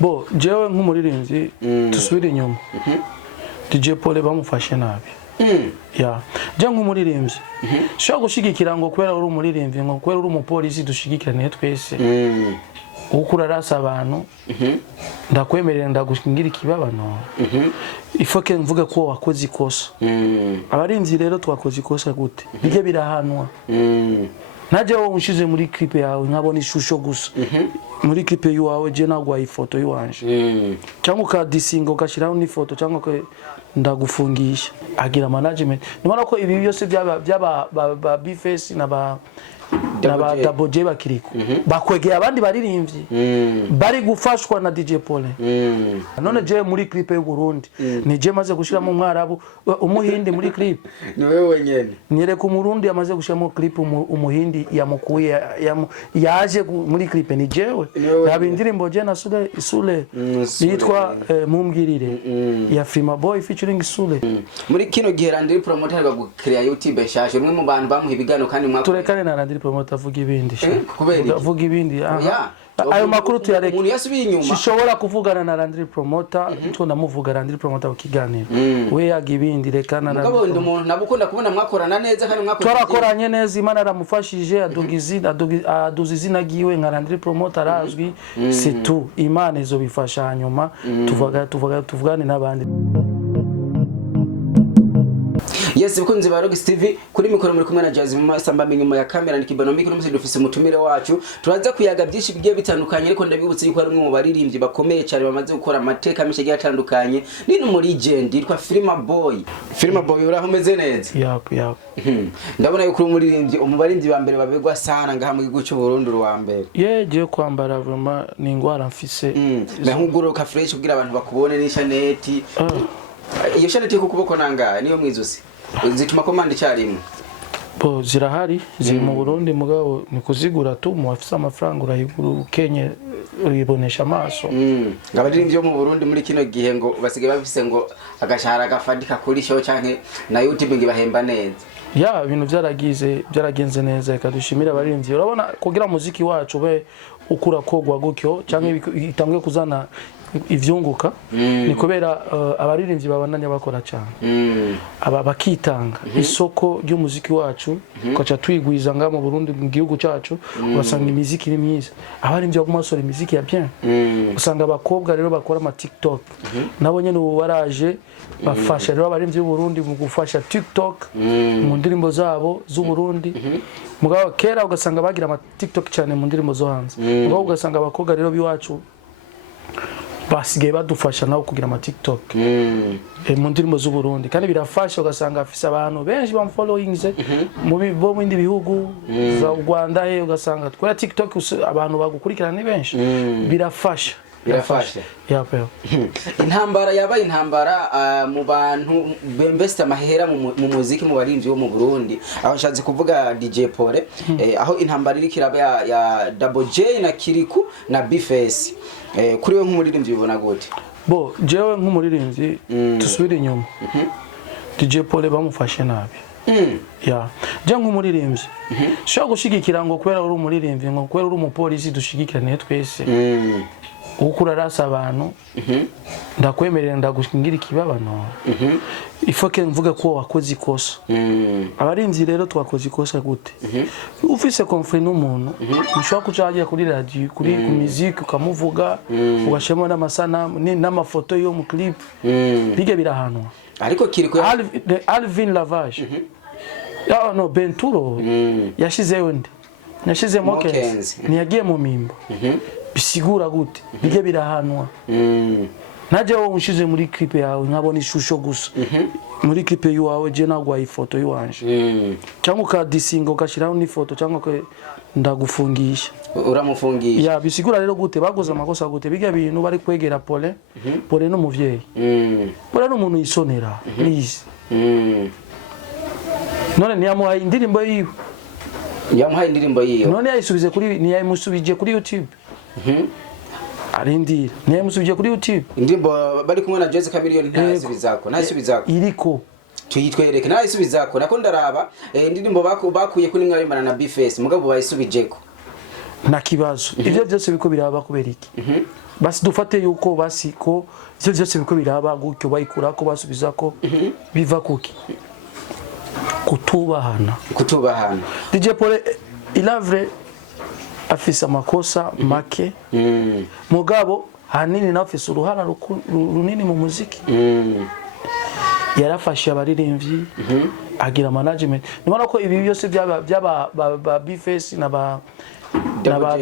Bo jewe nk'umuririmbyi dusubira inyuma. DJ Paul bamufashe nabi. Ya. Je nk'umuririmbyi. Shaka gushigikira ngo kwera uri umuririmbyi ngo kwera uri umupolisi dushigikirane twese. Ukura rasa abantu. Ndakwemerera ndagushingira ikibabano. Ifoke mvuge ko wakoze ikosa. Abarinzi rero twakoze ikosa gute? Bige birahanwa. Naje wowe unshize muri clip yawe nkabona ishusho gusa. Muri clip yawe je nagwa ifoto yiwanje. Cyangwa ka disingo ukashiraho ni foto cyangwa ko ndagufungisha. Agira management. Nimara ko ibi byose byaba Bface na Double J bakiriko. Bakwegeye abandi baririmbyi. Bari gufashwa na DJ Paul. None je muri clip y'u Burundi ni je maze gushiramo umwarabu umuhindi muri clip. Ni wewe wenyene. Nyere ku Murundi yamaze gushiramo clip umuhindi yamukuye yaje muri clip ni jewe. Yabindirimbo je na Sule yitwa Mumbwirire ya Frima Boy featuring Sule. Muri kino gihe Landry Promoter bagukrea YouTube shashe umwe mu bantu bamuha ibigano kandi mwako. Turekane na Landry Promoter avuga ibindi. Avuga ibindi. Ayo makuru tuyareka. Umuntu yasubiye inyuma. Shishobora kuvugana na Landry Promoter, icyo ndamuvuga Landry Promoter bakiganira. We yagibindi rekana na. Mugabo ndi umuntu nabukunda kubona mwakorana neza kandi mwakorana. Twarakoranye neza Imana aramufashije adugizi izina giwe nka Landry Promoter arazwi. C'est tout. Imana izo bifasha hanyuma tuvugane n'abandi. Yes, bikunze ba Rock TV kuri mikoro muri kumwe na Jazz mu masamba nyuma ya kamera ni Kibano Miki n'umusi dufise umutumire wacu turaza kuyaga byinshi bigiye bitandukanye ariko ndabibutse yuko ari umwe mu baririmbyi bakomeye cyane bamaze gukora amateka menshi agiye atandukanye ni mu legend yitwa Frima Boy uraho meze neza yap ndabona yuko umuririmbyi umubaririmbyi ba mbere babegwa sana ngaha mu gihugu cy'u Burundi wa mbere je kwambara vraiment ni ingwara mfise nk'uguruka fresh kugira abantu bakubone ni Chaneti iyo Chaneti ku kuboko nanga niyo mwizusi zituma komanda cyarimwe bo zirahari ziri mu Burundi mugabo ni kuzigura tu mu afisa amafaranga urayigura Kenya uyibonesha amaso ngabaririmbyi mu Burundi muri kino gihe ngo basige bafise ngo agashahara gafadika kuri show canke na YouTube ngibahemba neza ya ibintu byaragenze neza kadushimira abaririmbyi urabona kugira muziki wacu be ukura kogwa gutyo canke itangwe kuzana ivyunguka ni kubera abaririmbyi babandanya bakora cyane aba bakitanga isoko ry'umuziki wacu kwacha twigwiza nga mu Burundi mu gihugu cyacu basanga imiziki iri myiza abaririmbyi bagumasora imiziki ya bien usanga abakobwa rero bakora ama TikTok nabo nyene ubu baraje bafasha rero abaririmbyi b'u Burundi mu gufasha TikTok mu ndirimbo zabo z'u Burundi mugabo kera ugasanga bagira ama TikTok cyane mu ndirimbo zo hanze mugabo ugasanga abakobwa rero biwacu basigaye badufasha nawo kugira ama TikTok mu ndirimbo z'u Burundi kandi birafasha ugasanga afisa abantu benshi bam followings mu bindi bihugu za Rwanda ugasanga twara TikTok abantu bagukurikirana ni benshi birafasha yape intambara yabaye intambara mu bantu bemvesta amahera mu muziki mu baririmbyi bo mu Burundi aho nshatse kuvuga DJ Paul aho intambara iri kiraba ya Double J na Kiriku na Bface kuri we nk'umuririmbyi bibona gute bo jewe nk'umuririmbyi dusubira inyuma DJ Paul bamufashe nabi ya je nk'umuririmbyi shaka gushigikira ngo kwera uri umuririmbyi ngo kwera uri umupolisi dushigikirane twese ukura rasa abantu ndakwemerera ndagushingira ikibabano ifoke mvuge ko wakoze ikosa abarinzi rero twakoze ikosa gute ufise conflit n'umuntu ushaka kucagira kuri radio kuri music ukamuvuga ugashema n'amasanamu n'amafoto yo mu clip bige birahanwa ariko kiriko Alvin Lavage no Benturo yashizeyo ndi nashize Mokens niyagiye mu mimbo bisigura gute bige birahanwa naje wowe unshize muri clip yawe nkabona ishusho gusa muri clip yawe je nagwa ifoto yiwanje cyangwa ka disingo ukashiraho ni foto cyangwa ko ndagufungisha uramufungisha ya bisigura rero gute bagoza amakosa gute bige bintu bari kwegera Paul no muvyeyi Paul no umuntu yisonera please none niyamuhaye indirimbo yiwe none yayisubize kuri niyamusubije kuri YouTube arindira niye musubije kuri YouTube indimbo bari kumwe na Jesse Chameleone ntayisubizako iriko tuyitwereke ntayisubizako nako ndaraba indimbo bakuye kuri mwari mana na Bface mugabo bayisubijeko nta kibazo ivyo byose biko biraba kubera iki basi dufate yuko basi ko ivyo byose biko biraba gutyo bayikura ko basubiza ko biva kuki kutubahana DJ Paul ilavre afisa makosa make mugabo hanini nafise uruhara runini mu muziki yarafashe abaririmbyi agira management nimana ko ibi byose byaba Bface na ba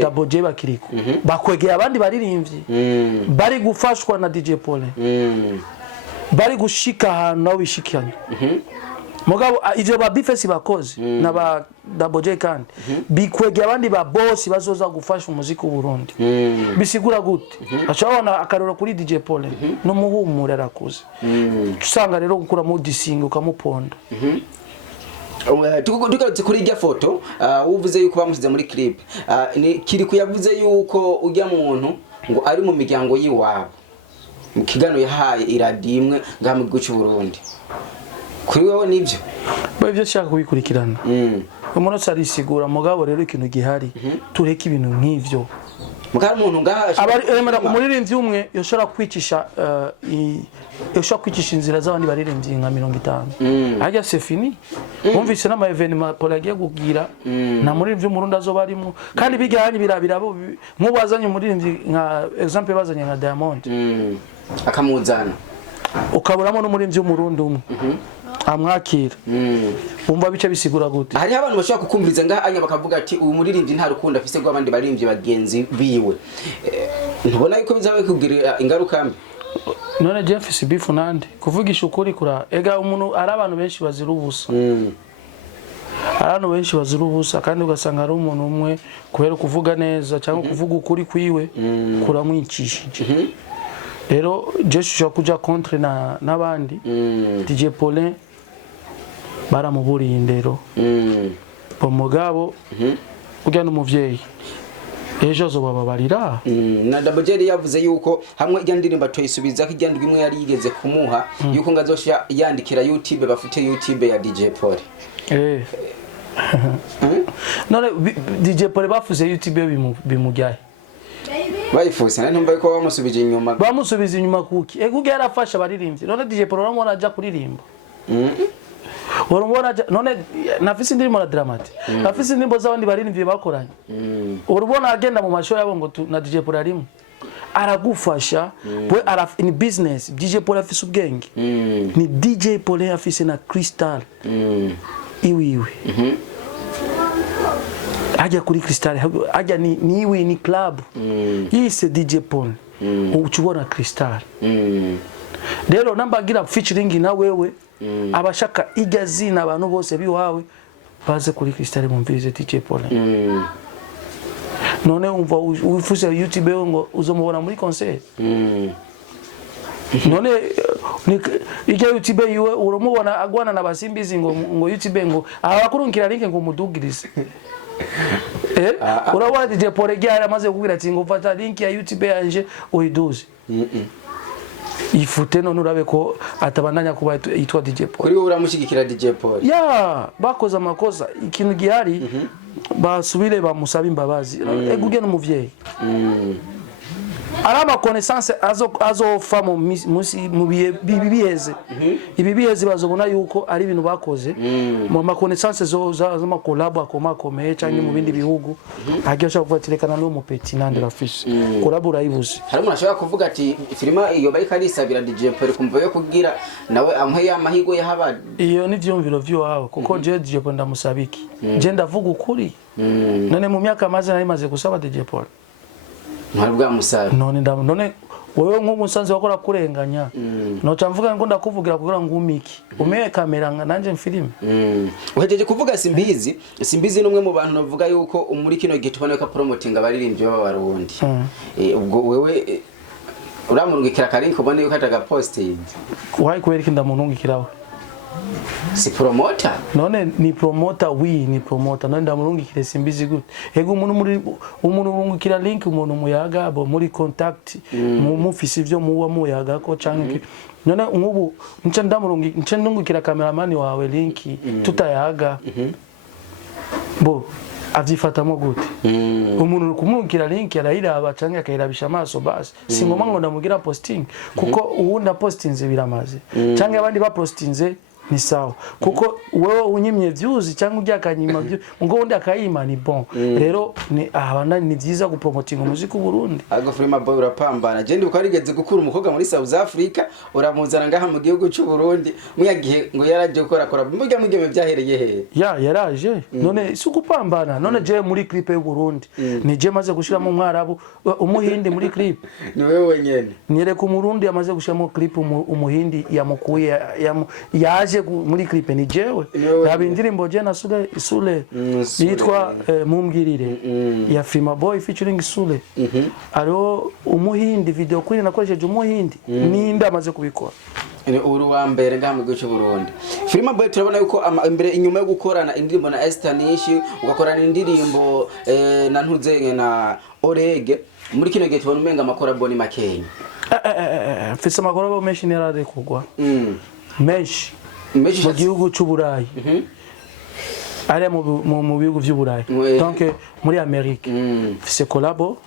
Double J bakiriko bakwegera abandi baririmbyi bari gufashwa na DJ Paul bari gushika ahantu nawe bishikanye mugabo ivyo ba Bface bakoze na ba Double J kandi bikwegera abandi ba boss bazoza gufasha umuziki w'u Burundi bisigura gute acabona akaroro kuri DJ Paul no muhumura rakuze usanga rero gukura mu disinga ukamuponda tugarutse kuri irya foto uvuze yuko bamusize muri clip kiri kuyavuze yuko ujya muntu ngo ari mu miryango yiwabo mu kigano yahaye iradimwe ngamu gucu Burundi kuri wewe nivyo bavyo shaka kubikurikirana umuntu arisigura mugabo rero ikintu gihari tureke ibintu nk'ivyo mugabo umuntu ngaha abari umuririmbyi umwe yoshora kwicisha inzira z'abandi baririmbyi nka 50 ajya c'est fini umvise n'ama evenement Paul agiye kugira na muririmbyi umurundi azoba arimo kandi bijyanye birabirabo nk'ubazanye umuririmbyi nka example bazanye nka Diamond akamuzana ukaburamo n'umuririmbyi w'umurundi umwe amwakira umva bice bisigura gute hari abantu bashaka kukumviriza ngaha anya bakavuga ati uyu muririmbyi nta rukundo afise rwa abandi baririmbyi bagenzi biwe ntubona yuko bizaba kugira ingaruka mbi none Jeff Bifu nande kuvugisha ukuri kura ega umuntu ari abantu benshi bazira ubusa abantu benshi bazira ubusa kandi ugasanga ari umuntu umwe kubera kuvuga neza cyangwa kuvuga ukuri kwiwe kuramwicishije rero Jesu kuja contre nabandi DJ Paulin baramuburiye indero umugabo ujya n'umuvyeyi ejo zobababarira na Double J yavuze yuko hamwe ijya ndirimba toyisubiza ko ijya ndwimwe yari yigeze kumuha yuko ngazosha yandikira YouTube bafite YouTube ya DJ Paul none DJ Paul bafuze YouTube bimujyaye bayifuse ntumva ko bamusubije inyuma kuki ego yarafasha baririmbye none DJ Paul uramubona aja kuririmba urumubona none nafise indirimbo na Dramati nafise indirimbo z'abandi baririmbye bakoranye urubona agenda mu masho yabo ngo na DJ Paul arimo aragufasha we in business DJ Paul afise ubwenge ni DJ Paul afise na Crystal iwiwe ajya kuri Crystal ajya ni club yise DJ Paul uchubona Crystal rero nambagira featuring na wewe abashaka ijya zina abantu bose biwawe baze kuri Crystal mumvirize DJ Paul none umva ufuse YouTube ngo uzomubona muri concert none ijya YouTube yiwe urumubona agwana na basimbizi ngo YouTube ngo abakurunkira link ngo mudugirize urabona DJ Paul gyara amaze kubwira ati ngo fata link ya YouTube yanje uyiduze ifute none urabe ko atabandanya kuba yitwa DJ Paul kuri uramushigikira DJ Paul bakoze amakosa ikintu gihari basubire bamusaba imbabazi eguge n'umuvyeyi araba connaissance azofa mu bibiheze ibibiheze bazobona yuko ari ibintu bakoze mu ma connaissance zo ma collab akomeye cyangwa mu bindi bihugu agisha kuvatirikana no mu petit nande rafise collab urayibuze hari umuntu ashaka kuvuga ati filima iyo bayika risabira DJ Paul kumva yo kugira nawe amwe amahigo yahabadi iyo ni vyumviro vyo kuko je DJ Paul ndamusabiki je ndavuga ukuri none mu myaka maze nari maze gusaba DJ Paul ntari bwa musabe none wewe nk'umusanze wakora kurenganya no camvuga ngo ndakuvugira kugira ngo umiki umeye kamera nanje mfilime uhejeje kuvuga simbizi numwe mu bantu bavuga yuko muri kino gihe tuboneka promoting abaririmbyi b'abarundi ubwo wewe uramurungikira karinko bone yuko ataga posting wayi kwereka ndamunungikiraho si promoter none ni promoter ni promoter none ndamurungikire simbizi gute ego umuntu urungikira link umuntu muyaga bo muri contact mu mufisi ivyo muwa muyaga ko canke none ngubu nce ndungikira cameraman wawe link tutayaga bo avyifatamo gute umuntu kumubwira link arayiraba canke akayirabisha amaso basi si ngoma ngo ndamugira posting kuko uwunda postinze biramaze canke abandi ba postinze ni sawa kuko wewe unyimye views cyangwa uryakanyima views ngo undi akayima ni bon rero ni abana ni byiza gupromotinga umuziki w'u Burundi ariko Freema Boy urapambana je ndi uko arigeze gukura umukobwa muri South Africa uramuzana ngaha mu gihugu cy'u Burundi muyagihe ngo yaraje gukora mujya mugeme byahereye he yaraje none si gupambana none je muri clip y'u Burundi ni je maze gushiramo umwarabu umuhindi muri clip ni wewe wenyene nyereka umurundi amaze gushiramo clip umuhindi yamukuye yaje muri clip ni jewe yaba indirimbo je na Sule yitwa Mumbwirire ya Freema Boy featuring Sule aro umuhindi video kuri nakoresheje umuhindi ninde amaze kubikora uru wa mbere ngamu gice Burundi Freema Boy turabona yuko imbere inyuma yo gukorana indirimbo na Esther Nishi ugakorana indirimbo na Ntuzenye na Orege muri kino gihe tubona umenga amakora boni makenya mfise amakora menshi nerade kugwa menshi mu gihugu cy'uburayi ari mu bihugu by'uburayi donc muri Amerika c'est collabo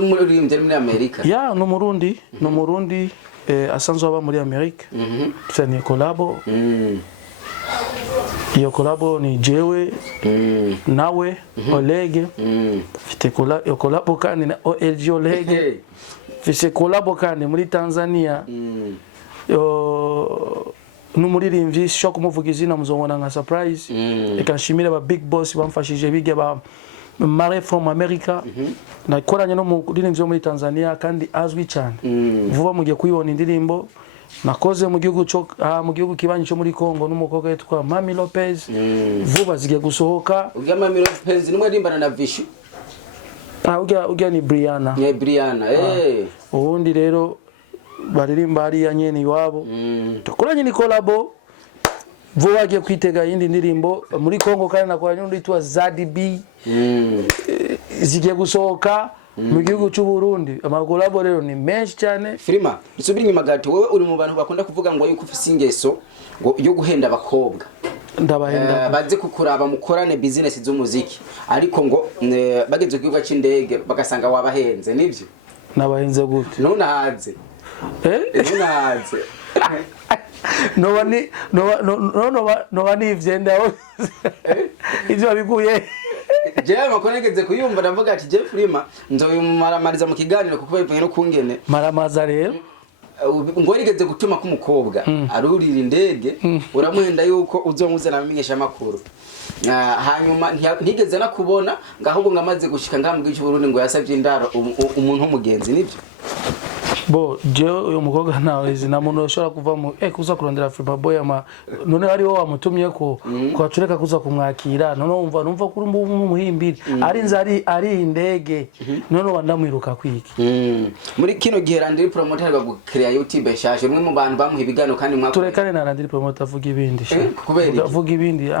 muri Amerika ya no murundi asanzwe aba muri Amerika c'est collabo iyo collabo ni jewe nawe Olege fite collabo kandi na OLG Olege fise collabo kandi muri Tanzania n'umuririmbyi sho kumuvuga izina muzobona nka surprise ekashimira ba big boss bamfashije bige ba Mare from America nakoranye no muririmbyi muri Tanzania kandi azwi cyane vuba mugiye kuyibona indirimbo nakoze mu gihugu kibanyi cyo muri Kongo n'umukobwa yitwa Mami Lopez vuba zigiye gusohoka ujya Mami Lopez nimwe rimbana na Vishu ujya ni Brianna ubundi rero baririmba hariya nyene iwabo tukoranye ni collabo vuba agiye kwitega yindi ndirimbo muri Kongo kandi nakoranye n'undi yitwa Zadi zigiye gusohoka mu gihugu cy'u Burundi amakolabo rero ni menshi cyane Freema isubira inyuma gato wowe uri mu bantu bakunda kuvuga ngo yuko ufise ingeso ngo yo guhenda abakobwa ndabahenda baze kukuraba mukorane business z'umuziki ariko ngo bageze ku kibuga cy'indege bagasanga wabahenze nivyo nabahenze gute nunahaze nunahaze no ivyenda ivyo biguye jewe makonegeze kuyumva ndavuga ati je Freema nzobimaramariza mu kiganiro kuko bivuye no kungene maramaza rero ngo rigeze gutuma kumukobwa arurira indege uramuhenda yuko uzomuzana amenyesha makuru hanyuma ntigeze nakubona ngahubwo ngamaze gushika ngambwe cy'u Burundi ngo yasavye indaro umuntu w'umugenzi nivyo bo je uyo mukobwa nawe izina muntu ushobora kuva mu kuza kurondera Freema Boy none ari wo wamutumye ko kwatureka kuza kumwakira none numva kuri umuhimbiri ari nzari ari indege none wandamwiruka kwiki muri kino gihe Landry Promoter ga gukrea YouTube shaje umwe mu bantu bamuha ibigano kandi turekane na Landry Promoter avuga ibindi avuga ibindi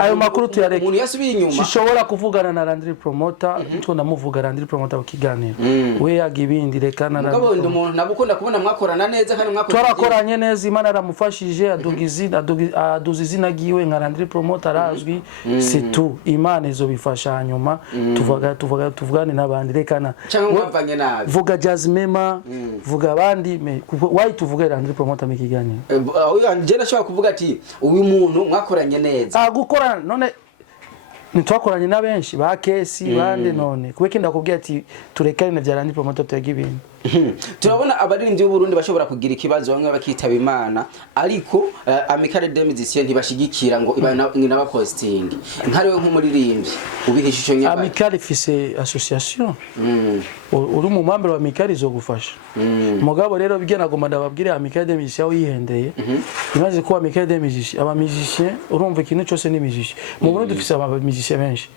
ayo makuru tuyareka umuntu yasubiye inyuma shishobora kuvugana na Landry Promoter cyo ndamuvuga Landry Promoter bakiganira we yagibindi rekana na ngabo ndi umuntu nabukunda kubona mwakorana neza kandi twarakoranye neza Imana aramufashije aduzi izina giwe nka Landry Promoter arazwi c'est tout Imana izo bifasha hanyuma tuvugane n'abandi rekana mwavanye nabi vuga Jazmema vuga abandi why tuvuga Landry Promoter mikiganira je nashobora kuvuga ati uyu muntu mwakoranye neza none nitwakoranye na benshi ba kesi bande none kubeka ndakubwiye ati turekane bya Landry Promoter tuyagibintu turabona abaririmbyi b'u Burundi bashobora kugira ikibazo bamwe bakitaba Imana ariko Amicale des Musiciens ntibashigikira ngo ibana posting nkariwe nk'umuririmbyi ubihishisho nyaba Amicale fise association uri mu membre wa Amicale zo gufasha mugabo rero bigena nagomba ndababwire Amicale des Musiciens yihendeye imaze ko Amicale des Musiciens aba musiciens urumva ikintu cyose ni musicien mu Burundi dufise aba musiciens benshi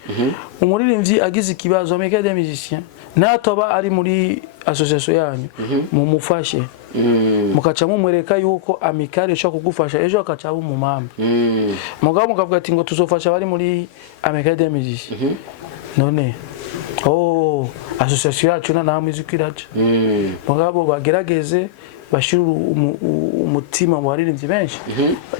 umuririmbyi agize ikibazo Amicale des Musiciens natoba ari muri association yanyu mumufashe mukaca mumwereka yuko Amicale ishaka kugufasha ejo akaca mu mambe mugabo mukavuga ati ngo tuzofasha bari muri Amicale des Musiciens none Oh, association yacu na muziki iraje. Mugabo bagerageze bashira umutima mu baririmbyi benshi.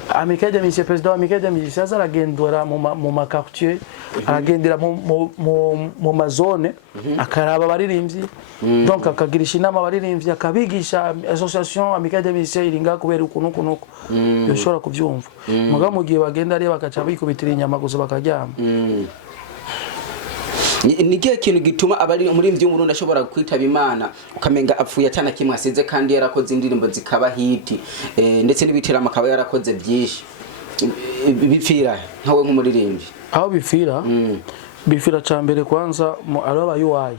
Amicale des musiciens, président amicale des musiciens aragendera mu makartier, aragendera mu mazone, akaraba baririmbyi. Donc akagirisha inama baririmbyi, akabigisha association amicale des musiciens iringa kubera ukuntu yoshobora kubyumva. Mugabo mu gihe bagenda ari bakaca bikubitira inyama gusa bakaryama. Nigiye kintu gituma abari muri imvye y'Uburundi ashobora kwitaba Imana ukamenga apfuye cyane kimwe asize kandi yarakoze indirimbo zikaba hiti ndetse n'ibiteramo akaba yarakoze byinshi bipfira nkawe nk'umuririmbyi aho bipfira cyambere kwanza araba UI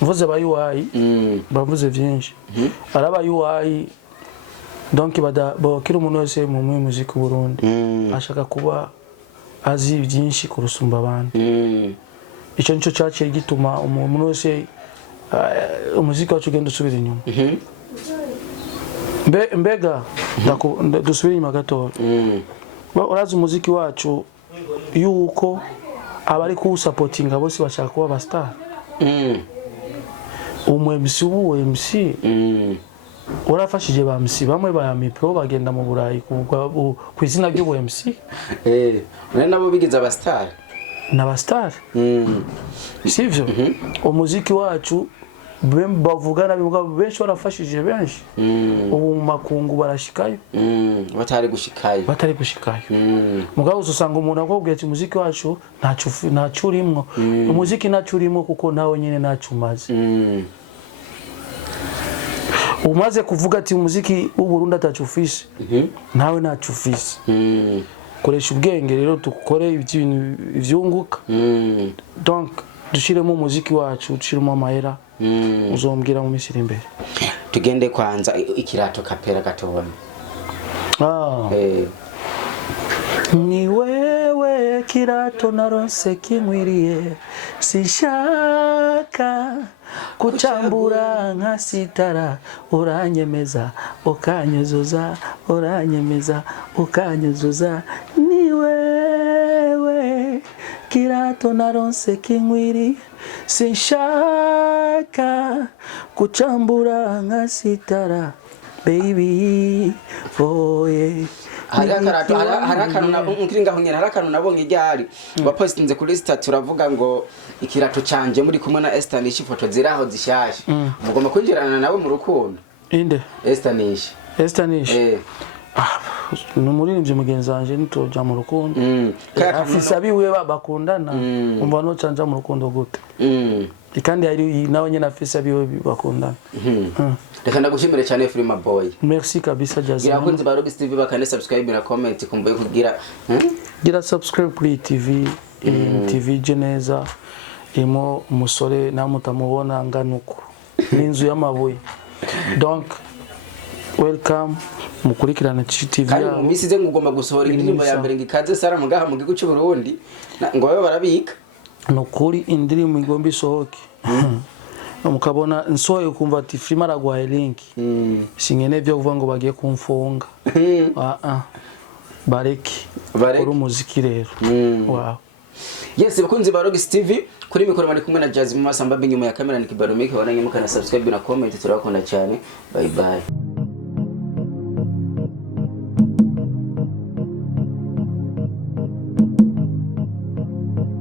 mvuze ba UI bavuze byinshi araba UI donc kira umuntu wese mu muziki w'Uburundi ashaka kuba azi byinshi kurusumba abandi icyo nico cyaciye gituma umuntu wese umuziki wacu ugenda usubira inyuma mbega dusubira inyuma gato urazi umuziki wacu yuko abari kuwusapotinga bose bashaka kuba abastar MC ubu MC urafashije ba MC bamwe ba Mipro bagenda mu Burayi ku izina ry'ubu MC nabo bigize abastar n'abastar sivyo umuziki wacu bavugana bivuga benshi barafashije benshi ubu makungu barashikayo batari gushikayo mugabo usanga umuntu akubwiye ati umuziki wacu ntacu urimwo umuziki ntacu urimo kuko nawe nyine ntacu umaze umaze kuvuga ati umuziki w'Uburundi atacu ufise nawe ntacu ufise koresha ubwenge rero tukore ibintu ivyunguka donc dushiremo umuziki wacu dushiremo amahera uzombwira mu misiri imbere tugende kwanza ikirato kapera gatobona ni wewe kirato naronse kinkwiriye sinshaka kuchambura nka sitara uranyemeza ukanyuzuza ni wewe kirato naronse kinkwiriye sinshaka kuchambura nka sitara baby yeah. Harakantu nabonye ryari bapostinze kuri status uravuga ngo ikirato canje muri kumwe na Esther Nishi foto ziraho zishashe mugomba kwinjirana nawe mu rukundo inde Esther Nishi numuririmbye mugenzi wanje nitoja mu rukundo afisa biwe bakundana umva no canja mu rukundo gute kandi ari nawe nyene afisa biwe bakundana reka ndagushimire cyane Filma Boy merci kabisa Jazz irakunze ba Rogues TV bakane subscribe na comment kumbuye kugira gira subscribe kuri TV TV Geneza imo umusore namutamubona nganuko n'inzu y'amabuye donc welcome mukurikirana TV kandi mu misi ze ngugomba gusohora indirimbo ya mbere ngikaze Sara mugaha mu gihugu cy'u Burundi ngo babe barabika nokuri indirimbo igomba isohoke mukabona nsoye kumva ati Filma aragwaye link singene byo kuvuga ngo bagiye kumfunga bareke kuri umuziki rero wow yes bakunzi ba Rogues TV kuri mikoro mari kumwe na Jazz mu masamba nyuma ya kamera ni Kibaromike wananye mukana subscribe na comment turakunda cyane bye bye.